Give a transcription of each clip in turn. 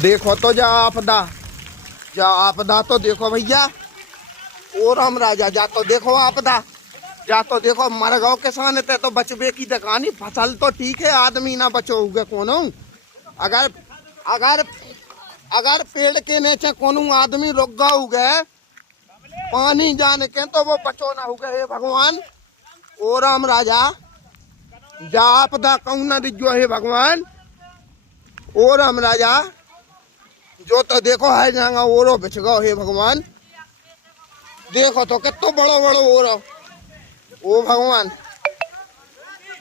देखो तो जा आपदा तो देखो भैया। ओ राम राजा जा तो देखो आपदा, जा तो देखो मरगांव किसान थे तो बचबे की दकानी। फसल तो ठीक है, आदमी ना बचोगे कोनो। अगर अगर अगर पेड़ के नीचे कोनो आदमी रुक गए गए पानी जाने के तो वो बचो ना हो गए। हे भगवान ओ राम राजा जा आपदा कहूँ ना दिजो हे भगवान। ओ राम राजा जो तो देखो है जाएगा ओरो बिछ गो हे भगवान। देखो तो कितो बड़ो बड़ो ओरो। ओ भगवान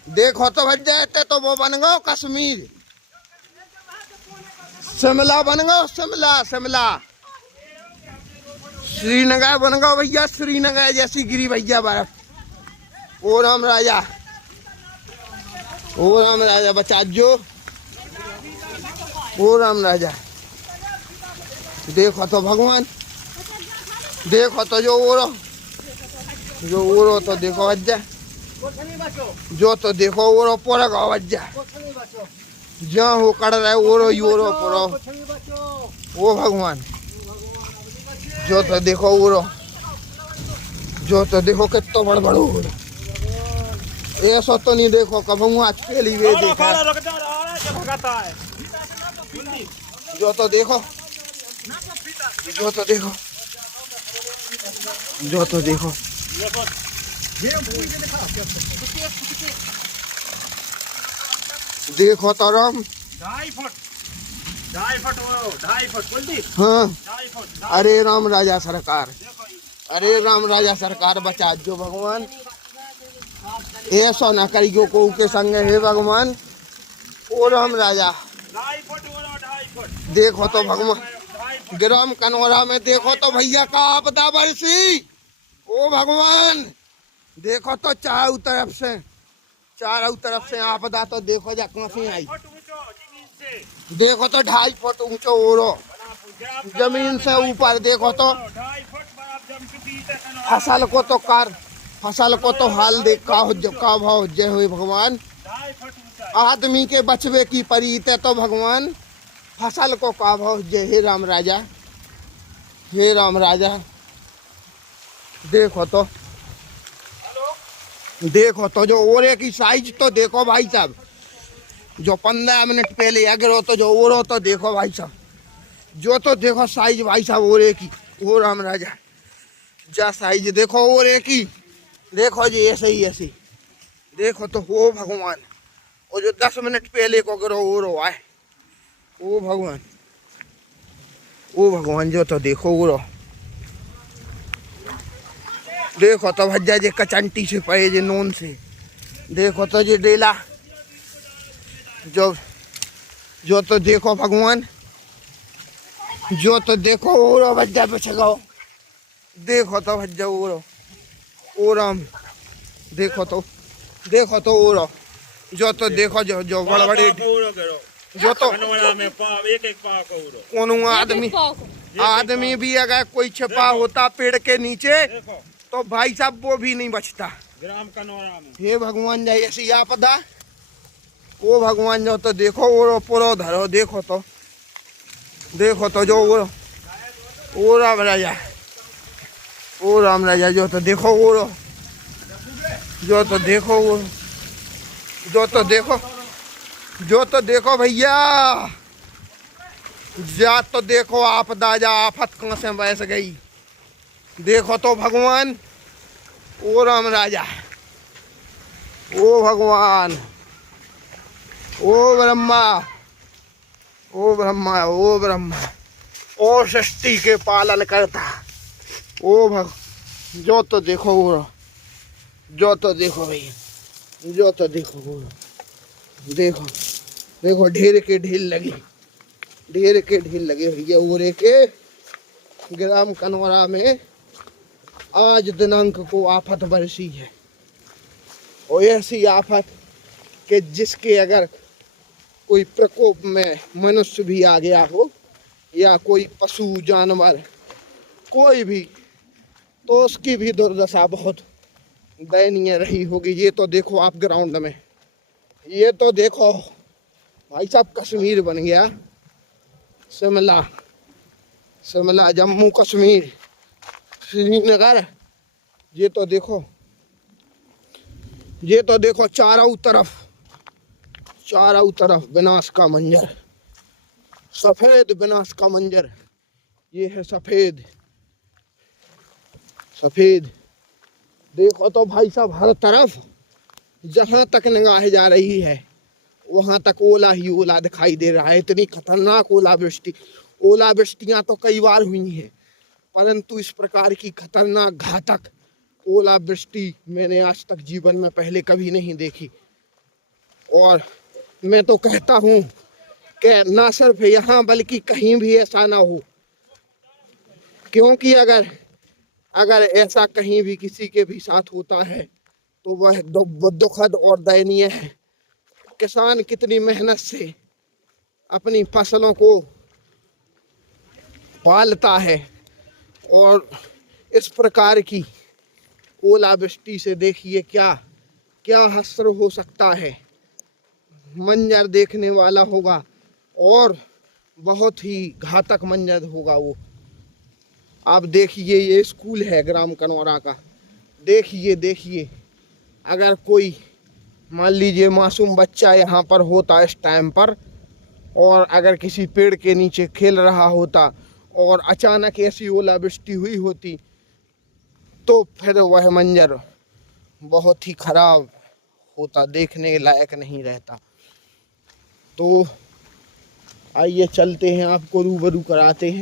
देखो तो भज जाते तो वो बन गो कश्मीर, शिमला बन गो शिमला श्रीनगर बन गो भैया, श्रीनगर जैसी गिरी भैया बर्फ। ओ राम राजा बचा जो। ओ राम राजा देखो तो भगवान, देखो तो जो ओरो तो देखो वज्जा, जो तो देखो ओरो पूरा गाँव वज्जा जहाँ हो कड़ रहा है ओरो ही ओरो पूरा। ओ भगवान जो तो देखो ओरो, जो तो देखो कितना बड़ बड़ो ओरो। ऐसा तो नहीं देखो कभी आज पहली वे देखा। जो तो देखो, जो तो देखो, जो तो देखो देखो तो राम 2.5 फुट हाँ। अरे राम राजा सरकार, अरे राम राजा सरकार बचा जो भगवान। ऐसा ना करियो को के संग हे भगवान। ओ राम राजा देखो तो भगवान ग्राम कनौरा में देखो तो भैया का आपदा बरसी। ओ भगवान देखो तो चारों तरफ से आपदा तो देखो जा कहाँ से आई। देखो तो 2.5 फुट ऊंचो ओरो जमीन से ऊपर। देखो तो फसल को तो हाल देख का भाव जय हो भगवान। आदमी के बचवे की परीत है तो भगवान फसल को का भाव जय। हे राम राजा, हे राम राजा देखो तो जो ओरे की साइज तो देखो भाई साहब। जो 15 मिनट पहले अगर तो जो ओरो तो देखो भाई साहब, जो तो देखो साइज भाई साहब ओरे की। ओ राम राजा जा साइज देखो ओरे की, देखो जी ऐसे ही देखो तो हो भगवान। और जो 10 मिनट पहले को अगर ओरो आए ओ भगवान जो तो देखो ओरो। देखो तो भज्जा जे कचंटी से पे जे नोन से। देखो तो जे डेला जो तो देखो भगवान, जो तो देखो ओरो भज्जा बच गो। देखो तो भज्जा ओरो ओ राम देखो तो ओरो जो तो देखो जो बड़े बड़े जो तो कोनो आदमी भी अगर कोई छिपा होता पेड़ के नीचे तो भाई साहब वो भी नहीं बचता। ग्राम कनौरा में हे भगवान जाए ऐसी आपदा। ओ भगवान जो तो देखो ओरो पुरो धरो। देखो तो जो ओ राम राजा, ओ राम राजा जो तो देखो ओरो, जो तो देखो ओरो, जो तो देखो भैया। जा तो देखो आपदा जा आफत कहाँ से बस गई। देखो तो भगवान ओ राम राजा, ओ भगवान, ओ ब्रह्मा, ओ ब्रह्मा, ओ ब्रह्मा, ओ सृष्टि के पालन करता। ओ जो तो देखो ओरो, जो तो देखो भैया, जो तो देखो ओरो। देखो ढेर के ढील लगी भैया ओरे के। ग्राम कनौरा में आज दिनांक को आफत बरसी है। और ऐसी आफत कि जिसके अगर कोई प्रकोप में मनुष्य भी आ गया हो या कोई पशु जानवर कोई भी, तो उसकी भी दुर्दशा बहुत दयनीय रही होगी। ये तो देखो आप ग्राउंड में, ये तो देखो भाई साहब कश्मीर बन गया। शिमला, शिमला, जम्मू कश्मीर, श्रीनगर। ये तो देखो, ये तो देखो चारों तरफ विनाश का मंजर, सफेद विनाश का मंजर। ये है सफेद, सफेद। देखो तो भाई साहब, हर तरफ जहां तक निगाह जा रही है वहां तक ओला ही ओला दिखाई दे रहा है। इतनी खतरनाक ओलावृष्टि, ओलावृष्टियां तो कई बार हुई हैं, परंतु इस प्रकार की खतरनाक घातक ओलावृष्टि मैंने आज तक जीवन में पहले कभी नहीं देखी। और मैं तो कहता हूँ कि ना सिर्फ यहाँ बल्कि कहीं भी ऐसा ना हो, क्योंकि अगर ऐसा कहीं भी किसी के भी साथ होता है तो वह दुखद और दयनीय है। किसान कितनी मेहनत से अपनी फसलों को पालता है और इस प्रकार की ओलावृष्टि से देखिए क्या क्या हश्र हो सकता है। मंजर देखने वाला होगा और बहुत ही घातक मंजर होगा वो। आप देखिए, ये स्कूल है ग्राम कनौरा का। देखिए अगर कोई मान लीजिए मासूम बच्चा यहाँ पर होता इस टाइम पर, और अगर किसी पेड़ के नीचे खेल रहा होता और अचानक ऐसी ओलावृष्टि हुई होती तो फिर वह मंजर बहुत ही खराब होता, देखने लायक नहीं रहता। तो आइए चलते हैं, आपको रूबरू कराते हैं।